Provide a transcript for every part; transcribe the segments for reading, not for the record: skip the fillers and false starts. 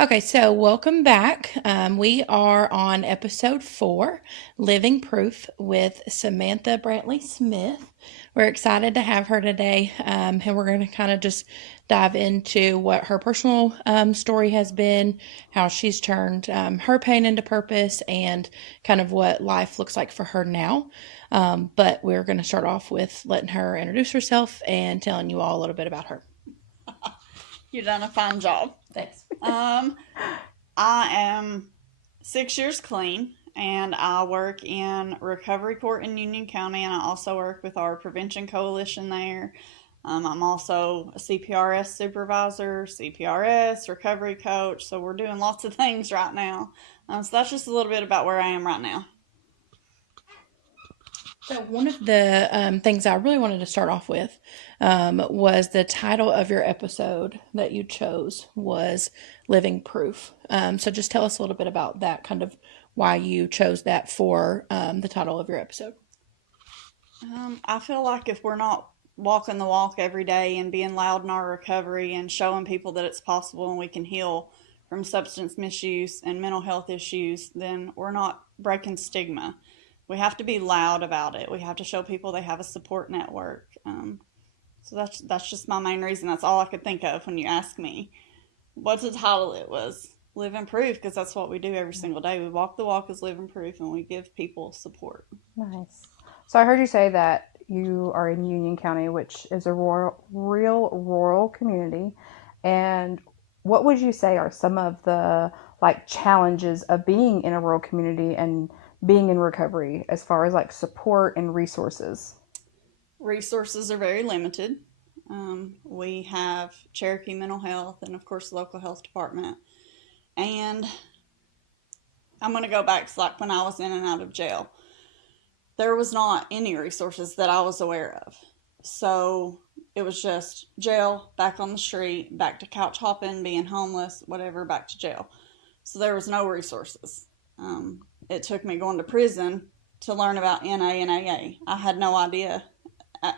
Okay, so welcome back. We are on episode 4, Living Proof with Samantha Brantley-Smith. We're excited to have her today, and we're going to kind of just dive into what her personal story has been, how she's turned her pain into purpose, and kind of what life looks like for her now. But we're going to start off with letting her introduce herself and telling you all a little bit about her. You've done a fine job. Thanks. Um, I am 6 years clean, and I work in recovery court in Union County, and I also work with our prevention coalition there. I'm also a CPRS supervisor, CPRS, recovery coach, so we're doing lots of things right now. So that's just a little bit about where I am right now. So one of the things I really wanted to start off with was the title of your episode that you chose was Living Proof. So just tell us a little bit about that, kind of why you chose that for the title of your episode. I feel like if we're not walking the walk every day and being loud in our recovery and showing people that it's possible and we can heal from substance misuse and mental health issues, then we're not breaking stigma. We have to be loud about it. We have to show people they have a support network. So that's just my main reason. That's all I could think of when you ask me what's the title. It was Live and Proof because that's what we do every single day. We walk the walk as Live and Proof, and we give people support. Nice. So I heard you say that you are in Union County, which is a real rural community. And what would you say are some of the like challenges of being in a rural community and being in recovery as far as like support and resources? Resources are very limited. We have Cherokee Mental Health and, of course, the local health department. And I'm going to go back to like when I was in and out of jail. There was not any resources that I was aware of. So it was just jail, back on the street, back to couch hopping, being homeless, whatever, back to jail. So there was no resources. It took me going to prison to learn about NA and AA. I had no idea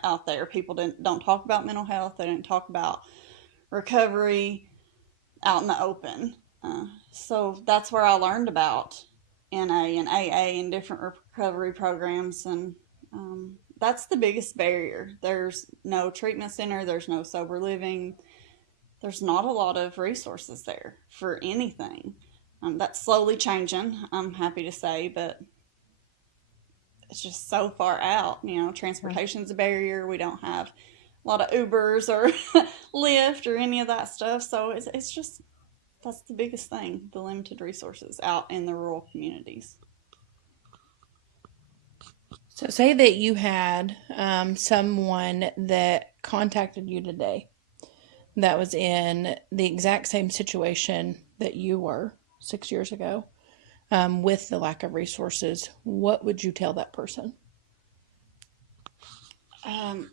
out there. People don't talk about mental health. They didn't talk about recovery out in the open. So that's where I learned about NA and AA and different recovery programs, and that's the biggest barrier. There's no treatment center. There's no sober living. There's not a lot of resources there for anything. That's slowly changing, I'm happy to say, but it's just so far out. Transportation's a barrier. We don't have a lot of Ubers or Lyft or any of that stuff. So it's just, that's the biggest thing, the limited resources out in the rural communities. So say that you had someone that contacted you today that was in the exact same situation that you were 6 years ago with the lack of resources. What would you tell that person? Um,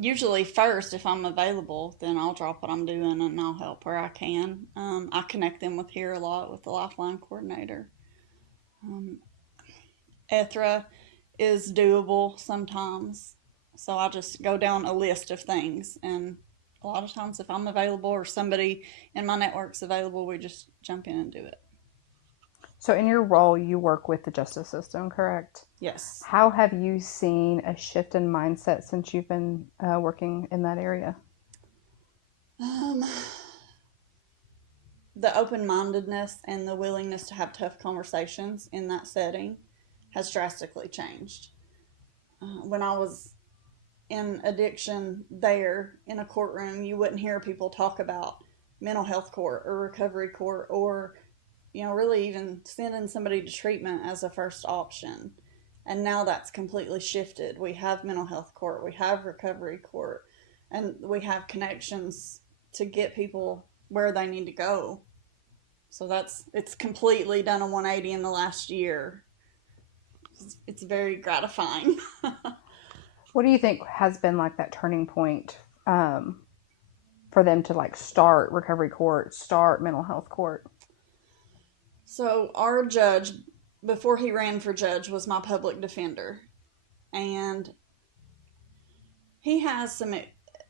Usually, first, if I'm available, then I'll drop what I'm doing and I'll help where I can. I connect them with here a lot with the Lifeline coordinator. Um, Ethra is doable sometimes. So I just go down a list of things. And a lot of times, if I'm available or somebody in my network's available, we just jump in and do it. So in your role, you work with the justice system, correct? Yes. How have you seen a shift in mindset since you've been working in that area? Um, the open mindedness and the willingness to have tough conversations in that setting has drastically changed. When I was in addiction there in a courtroom, you wouldn't hear people talk about mental health court or recovery court or, really even sending somebody to treatment as a first option. And now that's completely shifted. We have mental health court, we have recovery court, and we have connections to get people where they need to go. So it's completely done a 180 in the last year. It's very gratifying. What do you think has been like that turning point um, for them to like start recovery court, start mental health court? So our judge, before he ran for judge, was my public defender, and he has some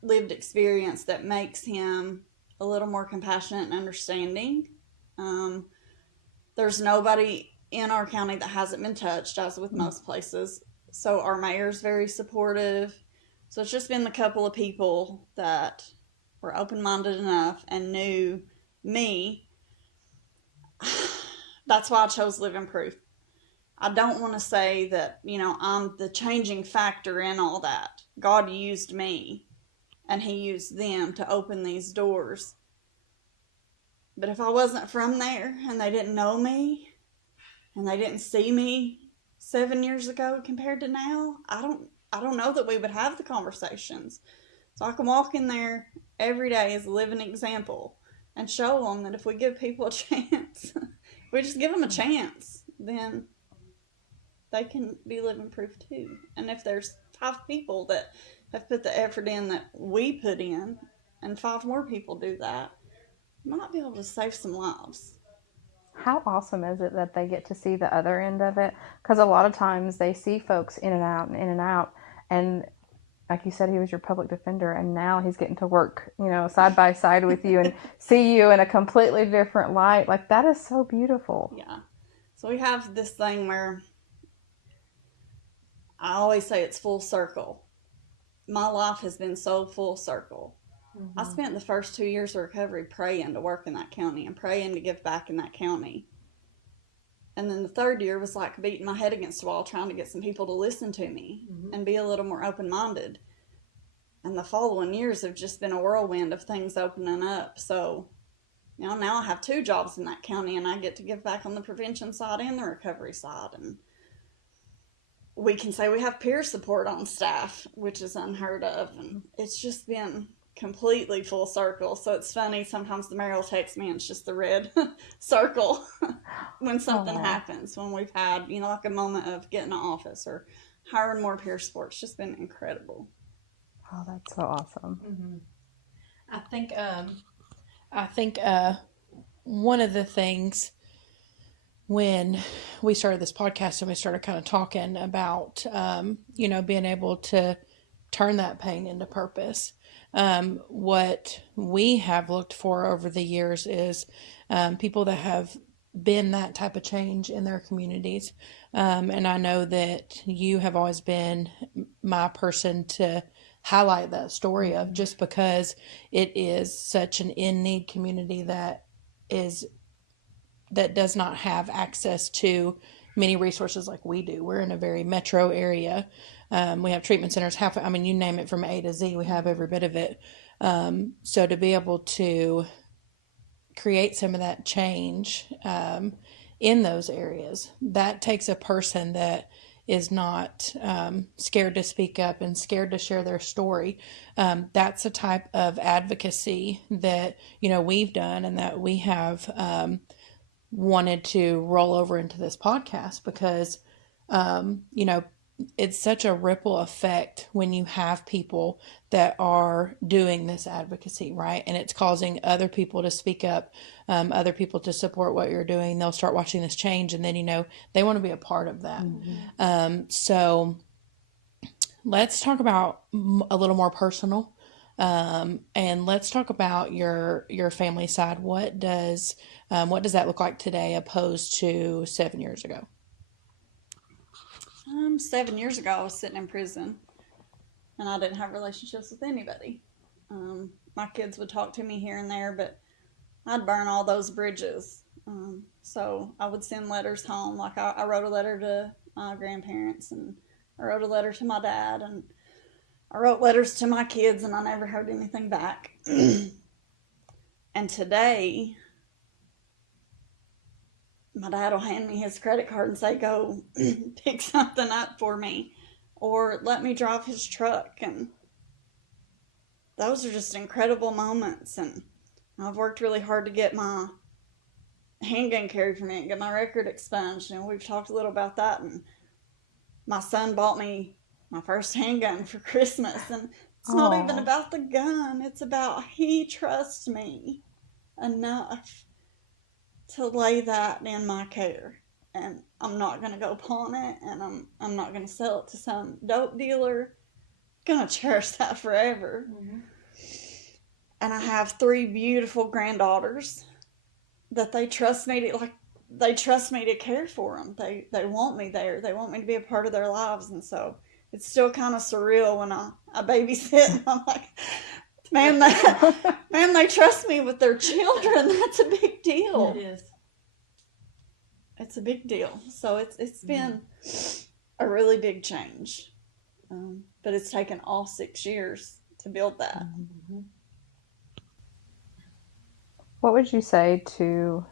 lived experience that makes him a little more compassionate and understanding. There's nobody in our county that hasn't been touched, as with most places. So our mayor's very supportive. So it's just been the couple of people that were open-minded enough and knew me. That's why I chose Living Proof. I don't want to say that, I'm the changing factor in all that. God used me and he used them to open these doors. But if I wasn't from there and they didn't know me and they didn't see me 7 years ago compared to now, I don't know that we would have the conversations. So I can walk in there every day as a living example and show them that if we give people a chance, we just give them a chance, then they can be living proof too. And if there's 5 people that have put the effort in that we put in, and 5 more people do that, you might be able to save some lives. How awesome is it that they get to see the other end of it? Because a lot of times they see folks in and out and in and out. And like you said, he was your public defender, and now he's getting to work, side by side with you and see you in a completely different light. Like, that is so beautiful. Yeah. So we have this thing where I always say it's full circle. My life has been so full circle. I spent the first 2 years of recovery praying to work in that county and praying to give back in that county. And then the 3rd year was like beating my head against the wall, trying to get some people to listen to me and be a little more open-minded. And the following years have just been a whirlwind of things opening up. So, now I have 2 jobs in that county, and I get to give back on the prevention side and the recovery side. And we can say we have peer support on staff, which is unheard of. And it's just been completely full circle. So it's funny, sometimes the mayor will text me and it's just the red circle when something happens, when we've had, like a moment of getting an office or hiring more peer support. It's just been incredible. Oh, that's so awesome. I think one of the things when we started this podcast and we started kind of talking about, being able to turn that pain into purpose. What we have looked for over the years is people that have been that type of change in their communities. And I know that you have always been my person to highlight that story of, just because it is such an in-need community that does not have access to many resources like we do. We're in a very metro area. We have treatment centers, you name it from A to Z, we have every bit of it. So to be able to create some of that change in those areas, that takes a person that is not scared to speak up and scared to share their story. That's a type of advocacy that, we've done and that we have wanted to roll over into this podcast, because, it's such a ripple effect when you have people that are doing this advocacy, right? And it's causing other people to speak up, other people to support what you're doing. They'll start watching this change, and then, they want to be a part of that. So let's talk about a little more personal. And let's talk about your family side. What does that look like today opposed to 7 years ago? 7 years ago, I was sitting in prison, and I didn't have relationships with anybody. My kids would talk to me here and there, but I'd burn all those bridges. So I would send letters home. Like I wrote a letter to my grandparents, and I wrote a letter to my dad, and I wrote letters to my kids, and I never heard anything back. And today, my dad will hand me his credit card and say, go pick something up for me, or let me drive his truck. And those are just incredible moments. And I've worked really hard to get my handgun carry permit, get my record expunged, and we've talked a little about that. And my son bought me my first handgun for Christmas, and it's not even about the gun. It's about he trusts me enough to lay that in my care, and I'm not going to go pawn it, and I'm not going to sell it to some dope dealer. I'm going to cherish that forever. And I have 3 beautiful granddaughters that they trust me to, like, they trust me to care for them. They want me there. They want me to be a part of their lives. And so it's still kind of surreal when I babysit and I'm like, man, they trust me with their children. That's a big deal. It is. It's a big deal. So it's been a really big change. But it's taken all 6 years to build that. Mm-hmm. What would you say to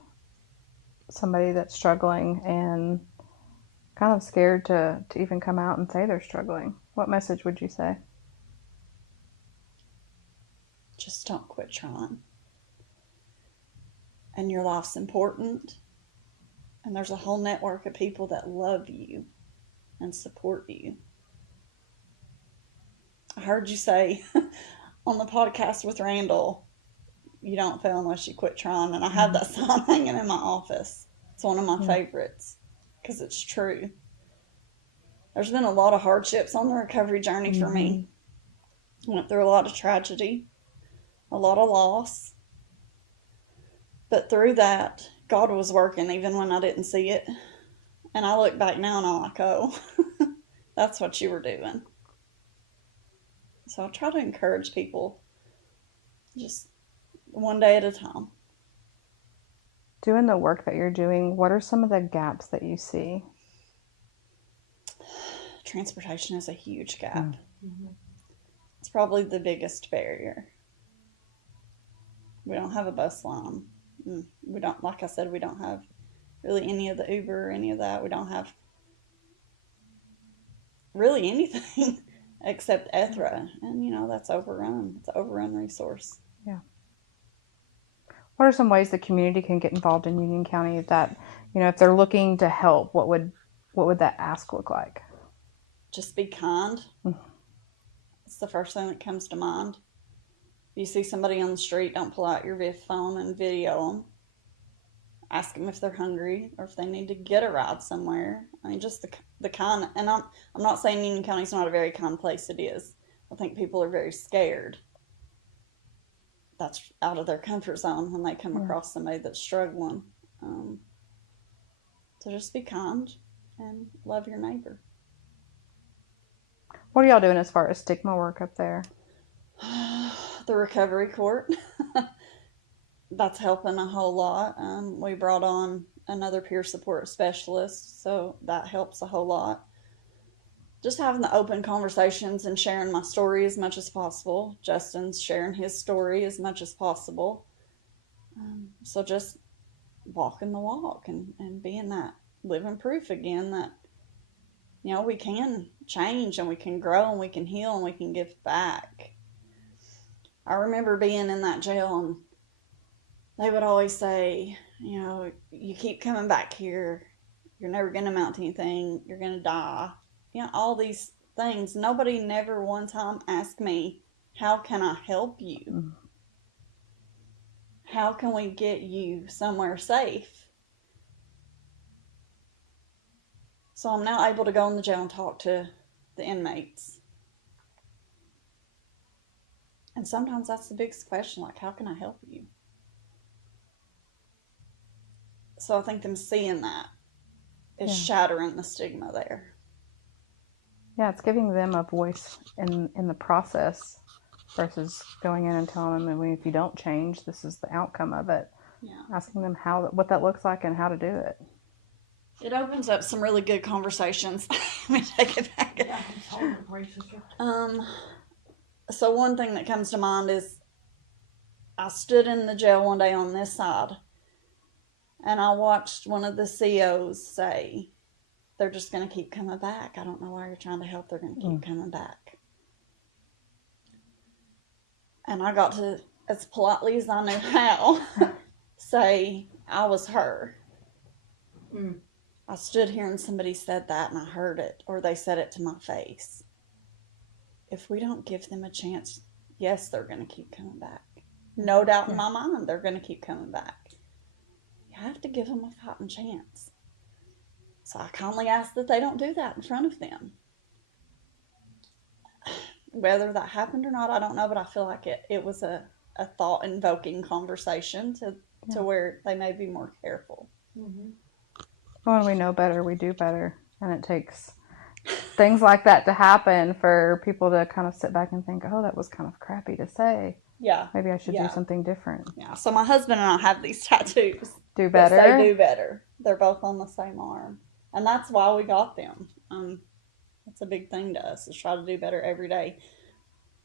somebody that's struggling and kind of scared to even come out and say they're struggling? What message would you say? Just don't quit trying. And your life's important. And there's a whole network of people that love you and support you. I heard you say on the podcast with Randall, you don't fail unless you quit trying. And I have that sign hanging in my office. It's one of my favorites because it's true. There's been a lot of hardships on the recovery journey for me. I went through a lot of tragedy, a lot of loss. But through that, God was working even when I didn't see it. And I look back now and I'm like, oh, that's what you were doing. So I try to encourage people just one day at a time. Doing the work that you're doing, what are some of the gaps that you see? Transportation is a huge gap. It's probably the biggest barrier. We don't have a bus line. We don't, like I said, we don't have really any of the Uber or any of that. We don't have really anything except Ethra. And, you know, that's overrun. It's an overrun resource. Yeah. What are some ways the community can get involved in Union County that, you know, if they're looking to help, what would that ask look like? Just be kind. It's the first thing that comes to mind. If you see somebody on the street, don't pull out your phone and video them. Ask them if they're hungry or if they need to get a ride somewhere. I mean, just the kind. And I'm not saying Union County's not a very kind place. It is. I think people are very scared. That's out of their comfort zone when they come across somebody that's struggling. So just be kind and love your neighbor. What are y'all doing as far as stigma work up there? The recovery court. That's helping a whole lot. We brought on another peer support specialist, so that helps a whole lot. Just having the open conversations and sharing my story as much as possible. Justin's sharing his story as much as possible. So just walking the walk and being that living proof again that, you know, we can change and we can grow and we can heal and we can give back. I remember being in that jail and they would always say, you know, you keep coming back here. You're never going to amount to anything. You're going to die. You know, all these things. Nobody never one time asked me, how can I help you? How can we get you somewhere safe? So I'm now able to go in the jail and talk to the inmates. And sometimes that's the biggest question, like, how can I help you? So I think them seeing that is shattering the stigma there. Yeah, it's giving them a voice in the process versus going in and telling them, if you don't change, this is the outcome of it. Yeah. Asking them what that looks like and how to do it. It opens up some really good conversations. Let me take it back. Yeah, it's hard for you, sister. So one thing that comes to mind is I stood in the jail one day on this side and I watched one of the COs say, they're just going to keep coming back. I don't know why you're trying to help. They're going to keep coming back. And I got to, as politely as I knew how, say I was her. I stood here and somebody said that and I heard it, or they said it to my face. If we don't give them a chance, yes, they're going to keep coming back. No doubt in my mind, they're going to keep coming back. You have to give them a fighting chance. So I kindly ask that they don't do that in front of them. Whether that happened or not, I don't know, but I feel like it was a thought-invoking conversation to to where they may be more careful. When we know better, we do better. And it takes things like that to happen for people to kind of sit back and think, oh, that was kind of crappy to say. Yeah. Maybe I should do something different. Yeah. So my husband and I have these tattoos. Do better? That say do better. They're both on the same arm. And that's why we got them. That's a big thing to us, is try to do better every day.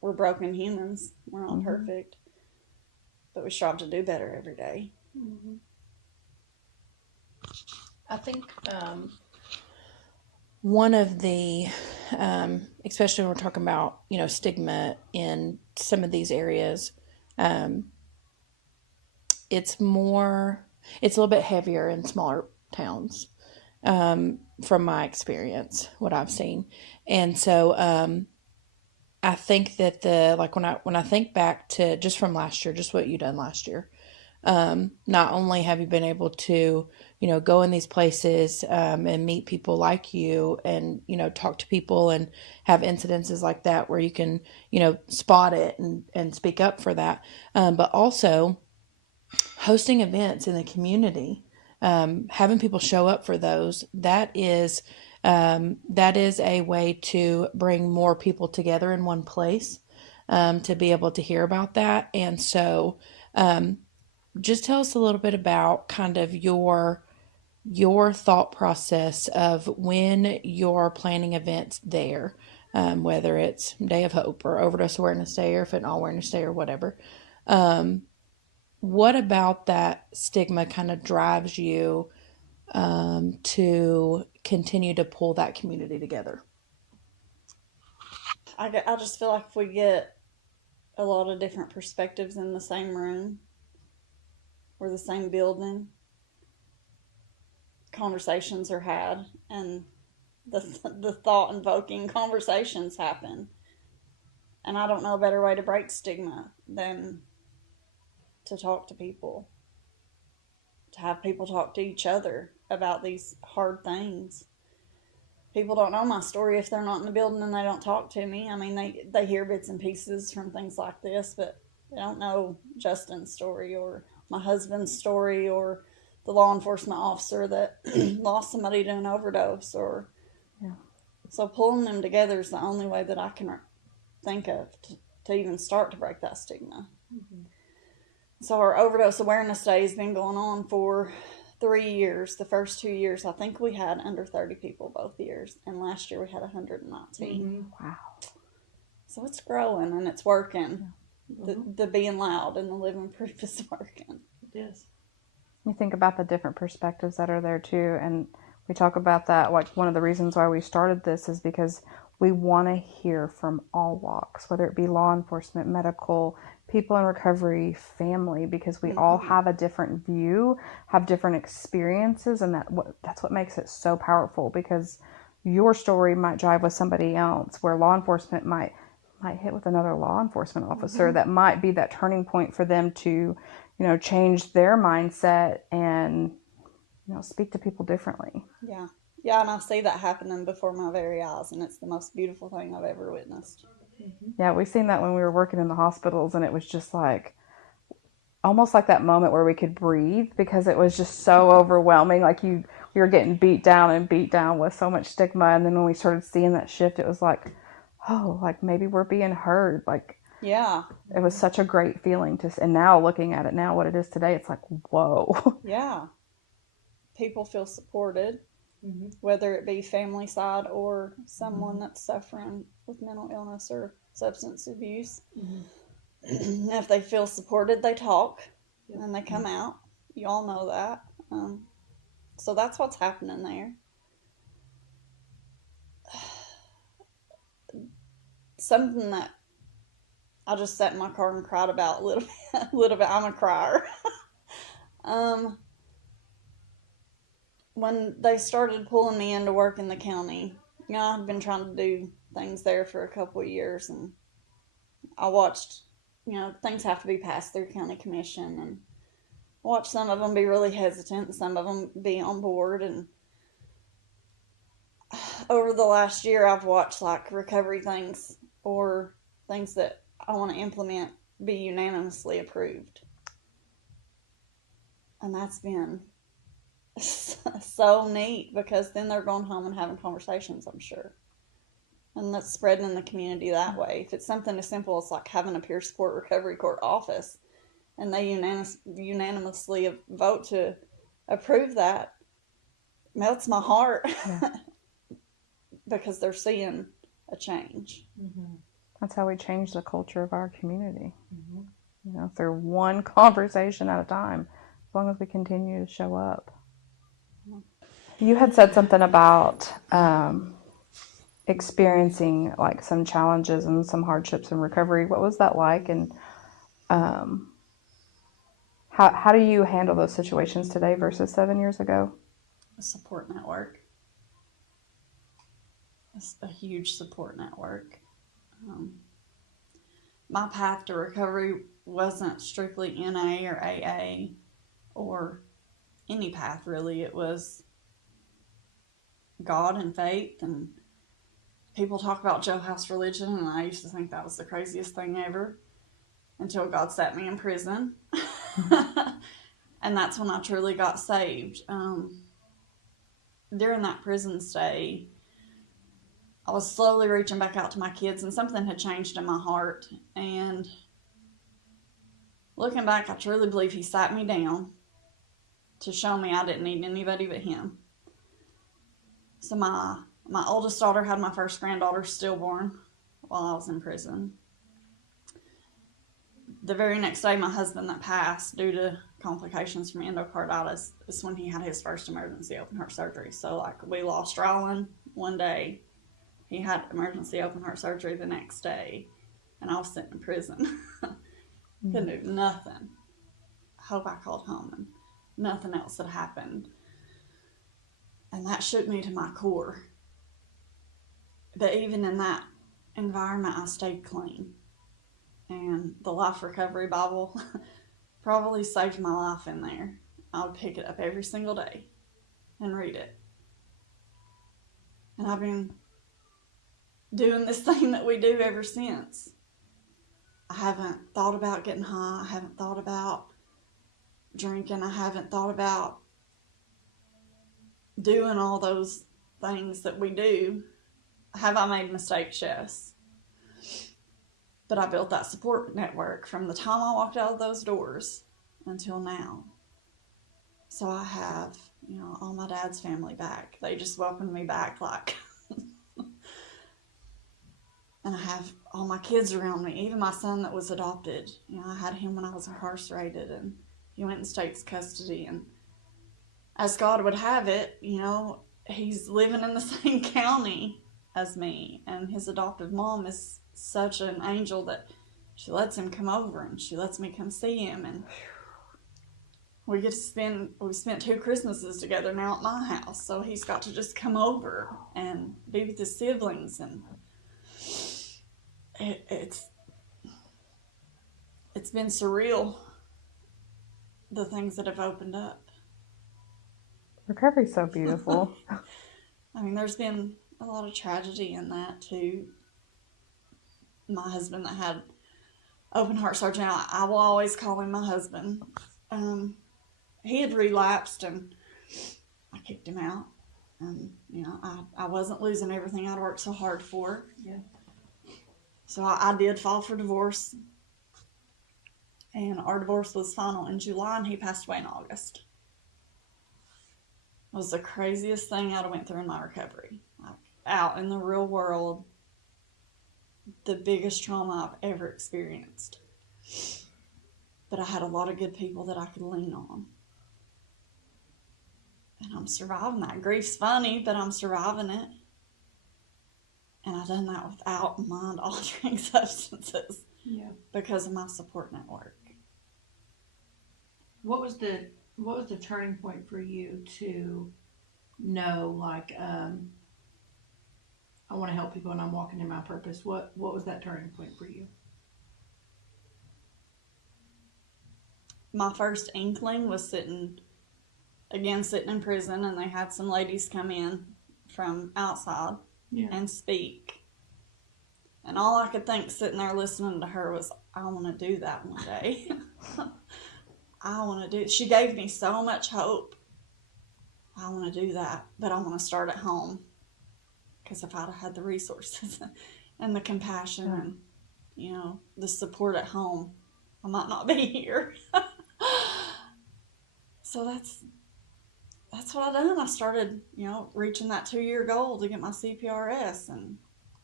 We're broken humans. We're not perfect. But we strive to do better every day. I think one of the, especially when we're talking about, stigma in some of these areas, it's a little bit heavier in smaller towns, from my experience, what I've seen. And so, I think that when I think back to just from last year, just what you done last year, not only have you been able to, go in these places, and meet people like you and, talk to people and have incidences like that where you can, spot it and speak up for that. But also hosting events in the community, having people show up for those, that is a way to bring more people together in one place, to be able to hear about that. And so, just tell us a little bit about kind of your thought process of when you're planning events there, whether it's Day of Hope or Overdose Awareness Day or Fentanyl Awareness Day or whatever. What about that stigma kind of drives you, to continue to pull that community together? I just feel like if we get a lot of different perspectives in the same room or the same building, conversations are had and the thought invoking conversations happen. And I don't know a better way to break stigma than to talk to people, to have people talk to each other about these hard things. People don't know my story if they're not in the building and they don't talk to me. I mean, they hear bits and pieces from things like this, but they don't know Justin's story or my husband's story or the law enforcement officer that lost somebody to an overdose. So pulling them together is the only way that I can think of to even start to break that stigma. So our overdose awareness day has been going on for 3 years. The first 2 years, I think we had under 30 people both years. And last year we had 119. Wow. So it's growing and it's working. The being loud and the living proof is working. It is. You think about the different perspectives that are there too. And we talk about that. Like, one of the reasons why we started this is because we want to hear from all walks, whether it be law enforcement, medical, people in recovery, family, because we all have a different view, have different experiences, and that's what makes it so powerful, because your story might jive with somebody else, where law enforcement might hit with another law enforcement officer that might be that turning point for them to, change their mindset and, speak to people differently. Yeah, and I see that happening before my very eyes, and it's the most beautiful thing I've ever witnessed. Yeah, we've seen that when we were working in the hospitals, and it was just like almost like that moment where we could breathe, because it was just so overwhelming. Like, we were getting beat down with so much stigma, and then when we started seeing that shift, it was like, oh, like maybe we're being heard. Like, yeah, it was such a great feeling and now looking at it now, what it is today, it's like, whoa. Yeah, people feel supported. Whether it be family side or someone that's suffering with mental illness or substance abuse. If they feel supported, they talk and they come out. You all know that. So that's what's happening there. Something that I just sat in my car and cried about a little bit. I'm a crier. When they started pulling me into work in the county, I've been trying to do things there for a couple of years, and I watched, things have to be passed through county commission, and watched some of them be really hesitant and some of them be on board. And over the last year, I've watched like recovery things or things that I want to implement be unanimously approved. And that's been so neat, because then they're going home and having conversations, I'm sure. And that's spreading in the community that way. If it's something as simple as like having a peer support recovery court office, and they unanimously vote to approve that, melts my heart. Yeah. Because they're seeing a change. Mm-hmm. That's how we change the culture of our community. Mm-hmm. You know, through one conversation at a time, as long as we continue to show up. You had said something about experiencing like some challenges and some hardships in recovery. What was that like, and um, how do you handle those situations today versus 7 years ago? A support network. It's a huge support network. My path to recovery wasn't strictly NA or AA or any path really. It was God and faith, and people talk about jailhouse religion, and I used to think that was the craziest thing ever until God sat me in prison. And that's when I truly got saved. During that prison stay, I was slowly reaching back out to my kids, and something had changed in my heart. And looking back, I truly believe He sat me down to show me I didn't need anybody but Him. So my oldest daughter had my first granddaughter stillborn while I was in prison. The very next day, my husband that passed due to complications from endocarditis is when he had his first emergency open heart surgery. So like, we lost Rylan one day, he had emergency open heart surgery the next day, and I was sitting in prison. Couldn't do nothing. I hope I called home, and nothing else had happened. And that shook me to my core. But even in that environment, I stayed clean. And the Life Recovery Bible probably saved my life in there. I would pick it up every single day and read it. And I've been doing this thing that we do ever since. I haven't thought about getting high. I haven't thought about drinking. I haven't thought about doing all those things that we do. Have I made mistakes? Yes. But I built that support network from the time I walked out of those doors until now. So I have, all my dad's family back. They just welcomed me back like... And I have all my kids around me, even my son that was adopted. I had him when I was incarcerated, and he went in state's custody. And as God would have it, he's living in the same county as me. And his adoptive mom is such an angel that she lets him come over, and she lets me come see him. And we spent 2 Christmases together now at my house. So he's got to just come over and be with his siblings. And it's been surreal, the things that have opened up. Recovery's so beautiful. I mean, there's been a lot of tragedy in that too. My husband that had open heart surgery, I will always call him my husband. He had relapsed, and I kicked him out. And I wasn't losing everything I'd worked so hard for. Yeah. So I did file for divorce, and our divorce was final in July, and he passed away in August. It was the craziest thing I'd went through in my recovery. Like, out in the real world, the biggest trauma I've ever experienced. But I had a lot of good people that I could lean on. And I'm surviving that. Grief's funny, but I'm surviving it. And I've done that without mind-altering substances. Yeah. Because of my support network. What was the turning point for you to know, like, I want to help people and I'm walking in my purpose? What was that turning point for you? My first inkling was sitting in prison, and they had some ladies come in from outside and speak. And all I could think sitting there listening to her was, I want to do that one day. I want to do, she gave me so much hope. I want to do that, but I want to start at home. Because if I'd have had the resources and the compassion and, the support at home, I might not be here. So that's what I done. I started, reaching that 2-year goal to get my CPRS and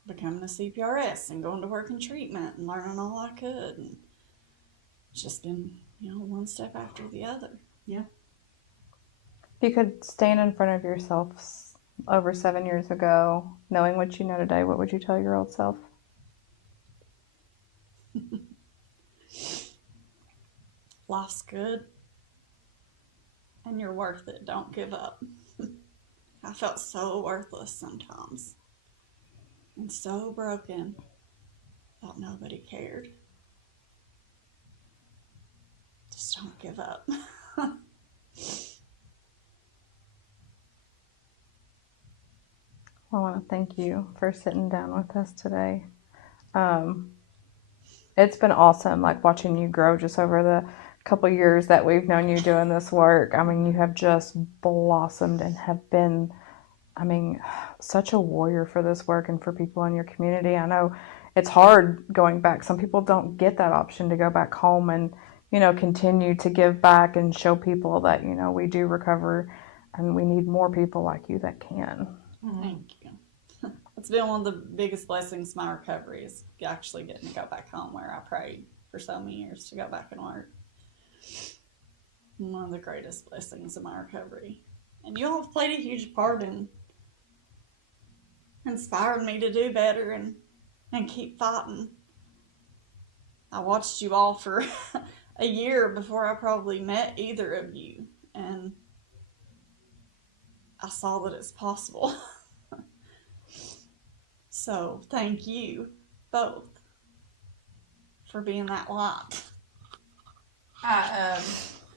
becoming a CPRS and going to work in treatment and learning all I could. And it's just been, one step after the other. Yeah. If you could stand in front of yourself over 7 years ago, knowing what you know today, what would you tell your old self? Life's good and you're worth it. Don't give up. I felt so worthless sometimes and so broken. Thought nobody cared. Just don't give up. I want to thank you for sitting down with us today. It's been awesome, like watching you grow just over the couple years that we've known you doing this work. I mean, you have just blossomed and have been, such a warrior for this work and for people in your community. I know it's hard going back. Some people don't get that option to go back home and, continue to give back and show people that, we do recover and we need more people like you that can. Thank you. It's been one of the biggest blessings of my recovery is actually getting to go back home where I prayed for so many years to go back and work. One of the greatest blessings of my recovery. And you all have played a huge part in inspiring me to do better and keep fighting. I watched you all for a year before I probably met either of you, and I saw that it's possible. So thank you both for being that light.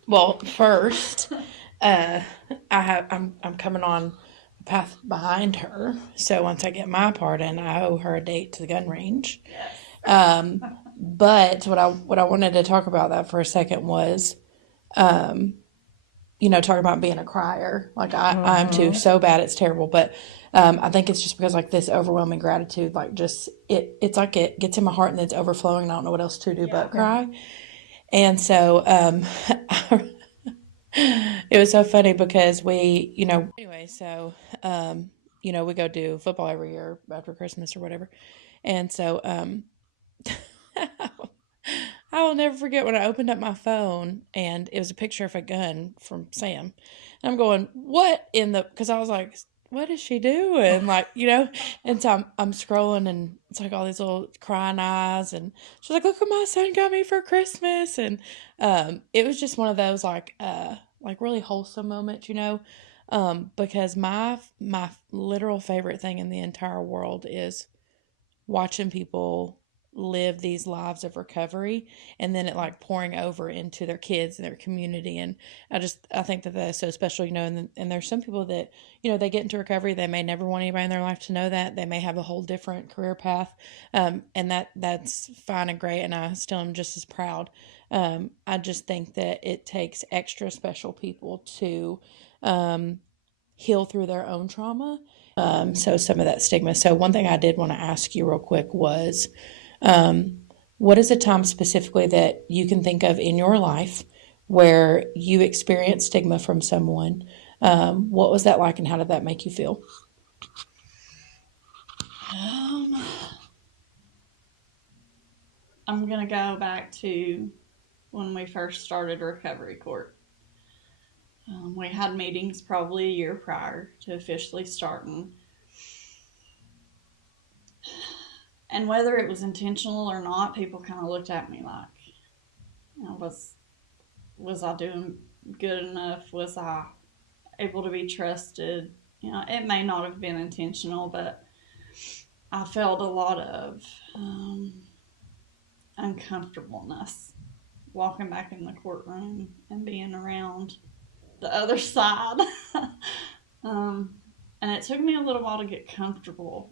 Well, first, I'm coming on the path behind her. So once I get my part in, I owe her a date to the gun range. Yes. But what I wanted to talk about that for a second was, talking about being a crier. Like I'm too, so bad it's terrible. But I think it's just because like this overwhelming gratitude, like just it's like it gets in my heart and it's overflowing. And I don't know what else to do but cry. And so it was so funny because we, anyway, so we go do football every year after Christmas or whatever. And so I will never forget when I opened up my phone and it was a picture of a gun from Sam. And I'm going, what in the, because I was like, what is she doing? Like, and so I'm scrolling and it's like all these little crying eyes. And she's like, look what my son got me for Christmas. And it was just one of those like really wholesome moments, because my literal favorite thing in the entire world is watching people live these lives of recovery and then it like pouring over into their kids and their community. And I think that is so special, and there's some people that, they get into recovery. They may never want anybody in their life to know that. They may have a whole different career path. And that's fine and great. And I still am just as proud. I just think that it takes extra special people to, heal through their own trauma. So some of that stigma. So one thing I did want to ask you real quick was, what is a time specifically that you can think of in your life where you experienced stigma from someone? What was that like and how did that make you feel? I'm going to go back to when we first started recovery court. We had meetings probably a year prior to officially starting. And whether it was intentional or not, people kind of looked at me like, was I doing good enough? Was I able to be trusted? It may not have been intentional, but I felt a lot of uncomfortableness walking back in the courtroom and being around the other side. And it took me a little while to get comfortable.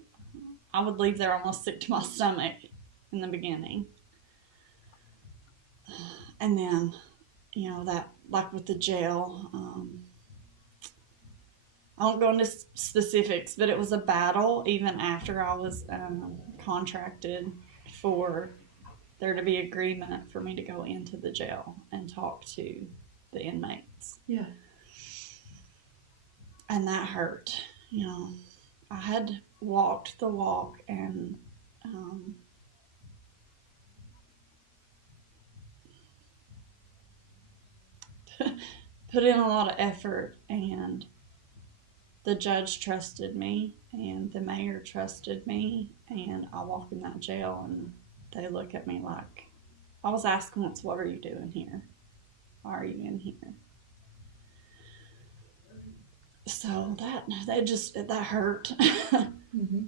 I would leave there almost sick to my stomach in the beginning. And then that like with the jail. I won't go into specifics, but it was a battle even after I was contracted for there to be agreement for me to go into the jail and talk to the inmates. Yeah. And that hurt. I had walked the walk and put in a lot of effort, and the judge trusted me and the mayor trusted me, and I walk in that jail and they look at me like I was asked once, what are you doing here? Why are you in here? So that hurt. Mm-hmm.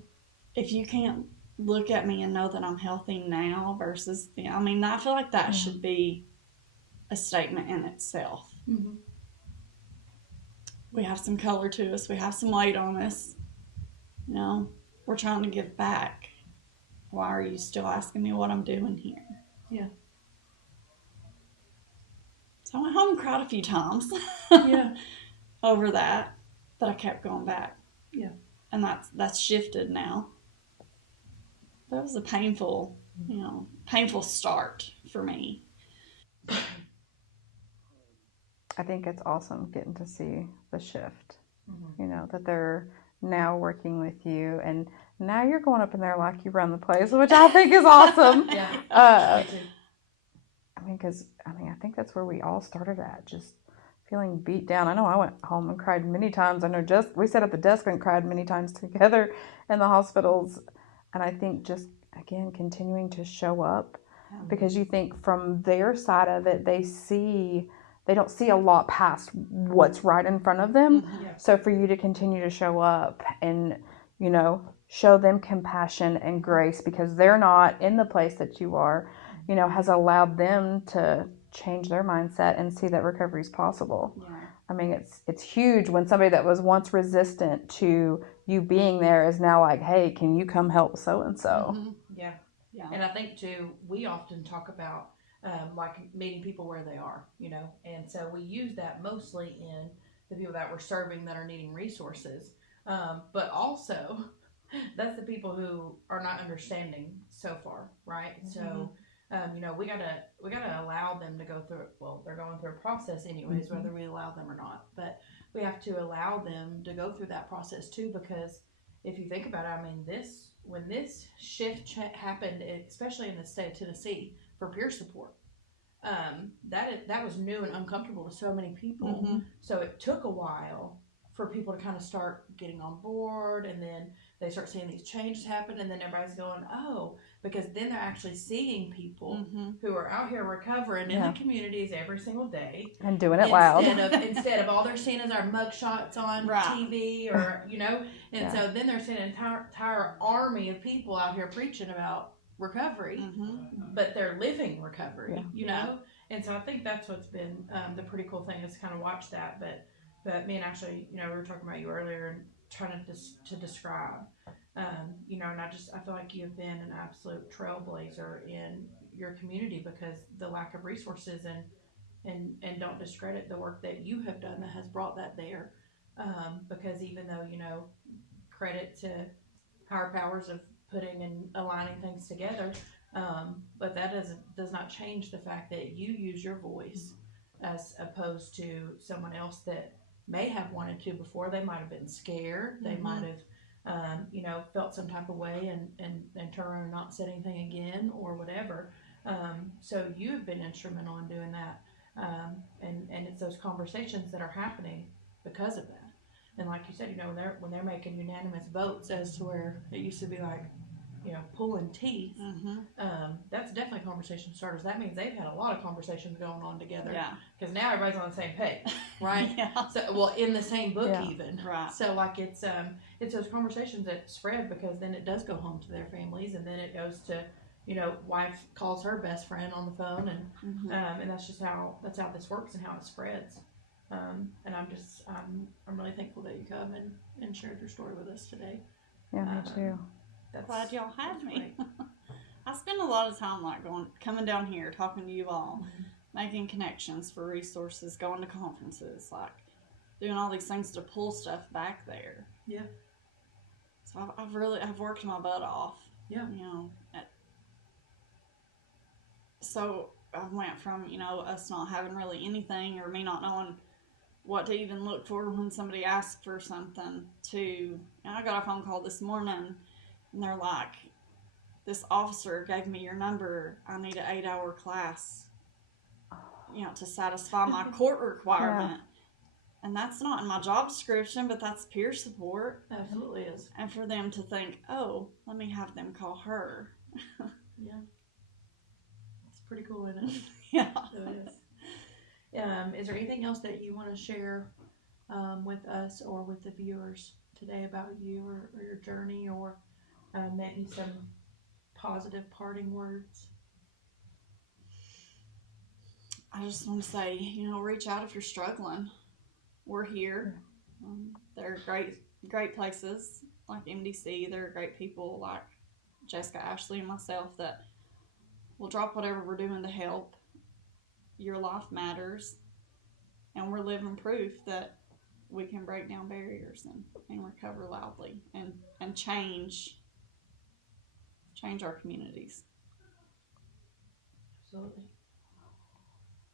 If you can't look at me and know that I'm healthy now versus I feel like that should be a statement in itself. Mm-hmm. We have some color to us. We have some weight on us. We're trying to give back. Why are you still asking me what I'm doing here? Yeah. So I went home and cried a few times. Yeah. Over that, but I kept going back. Yeah. And that's shifted now. But it was a painful start for me. I think it's awesome getting to see the shift. Mm-hmm. That they're now working with you, and now you're going up in there like you run the place, which I think is awesome. Yeah. Because I think that's where we all started at, just feeling beat down. I know I went home and cried many times. I know we sat at the desk and cried many times together in the hospitals, and I think just again continuing to show up, because you think from their side of it, they don't see a lot past what's right in front of them. Mm-hmm. Yeah. So for you to continue to show up and show them compassion and grace, because they're not in the place that you are, has allowed them to change their mindset and see that recovery is possible. Yeah. It's huge when somebody that was once resistant to you being there is now like, hey, can you come help so and so? Yeah. Yeah. And I think too, we often talk about like meeting people where they are, and so we use that mostly in the people that we're serving that are needing resources, but also that's the people who are not understanding so far, right? So we gotta allow them to go through. Well, they're going through a process anyways, whether we allow them or not. But we have to allow them to go through that process too, because if you think about it, when this shift happened, especially in the state of Tennessee for peer support, that was new and uncomfortable to so many people. Mm-hmm. So it took a while for people to kind of start getting on board, and then they start seeing these changes happen, and then everybody's going, oh, because then they're actually seeing people who are out here recovering in the communities every single day and doing it loud instead of all they're seeing is our mug shots on TV, or and so then they're seeing an entire army of people out here preaching about recovery, but they're living recovery, and so I think that's what's been the pretty cool thing is to kind of watch that. But me and Ashley, we were talking about you earlier and trying to describe, and I feel like you've been an absolute trailblazer in your community, because the lack of resources, and don't discredit the work that you have done that has brought that there, because even though credit to higher powers of putting and aligning things together. But that does not change the fact that you use your voice as opposed to someone else that may have wanted to before. They might have been scared. They might have, felt some type of way and turn around and not said anything again or whatever. So you have been instrumental in doing that. And it's those conversations that are happening because of that. And like you said, when they're making unanimous votes as to where it used to be like, pulling teeth. That's definitely conversation starters. That means they've had a lot of conversations going on together. Yeah. Because now everybody's on the same page, right? Yeah. So, in the same book even. Right. So like it's those conversations that spread, because then it does go home to their families, and then it goes to, wife calls her best friend on the phone, and that's just how this works and how it spreads. And I'm really thankful that you come and shared your story with us today. Yeah, me too. Glad y'all had me. I spend a lot of time coming down here talking to you all, making connections for resources, going to conferences, like doing all these things to pull stuff back there. Yeah. So I've worked my butt off. Yeah. You know, so I went from, you know, us not having really anything or me not knowing what to even look for when somebody asked for something to, and I got a phone call this morning and they're like, this officer gave me your number. I need an 8-hour class, you know, to satisfy my court requirement. Yeah. And that's not in my job description, but that's peer support. Absolutely is. And for them to think, oh, let me have them call her. Yeah. It's pretty cool, isn't it? Yeah. It is. Is there anything else that you want to share with us or with the viewers today about you or your journey, or maybe some positive parting words? I just want to say, you know, reach out if you're struggling. We're here. There are great places like MDC. There are great people like Jessica, Ashley, and myself that will drop whatever we're doing to help. Your life matters, and we're living proof that we can break down barriers and recover loudly and change our communities. Absolutely.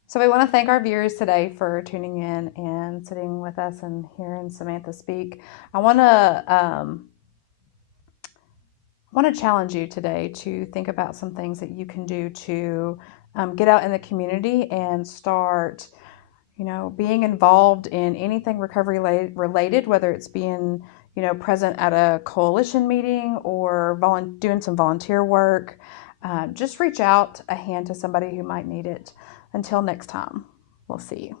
So we want to thank our viewers today for tuning in and sitting with us and hearing Samantha speak. I want to challenge you today to think about some things that you can do to get out in the community and start, you know, being involved in anything recovery related, whether it's being, you know, present at a coalition meeting or doing some volunteer work. Just reach out a hand to somebody who might need it. Until next time, we'll see you.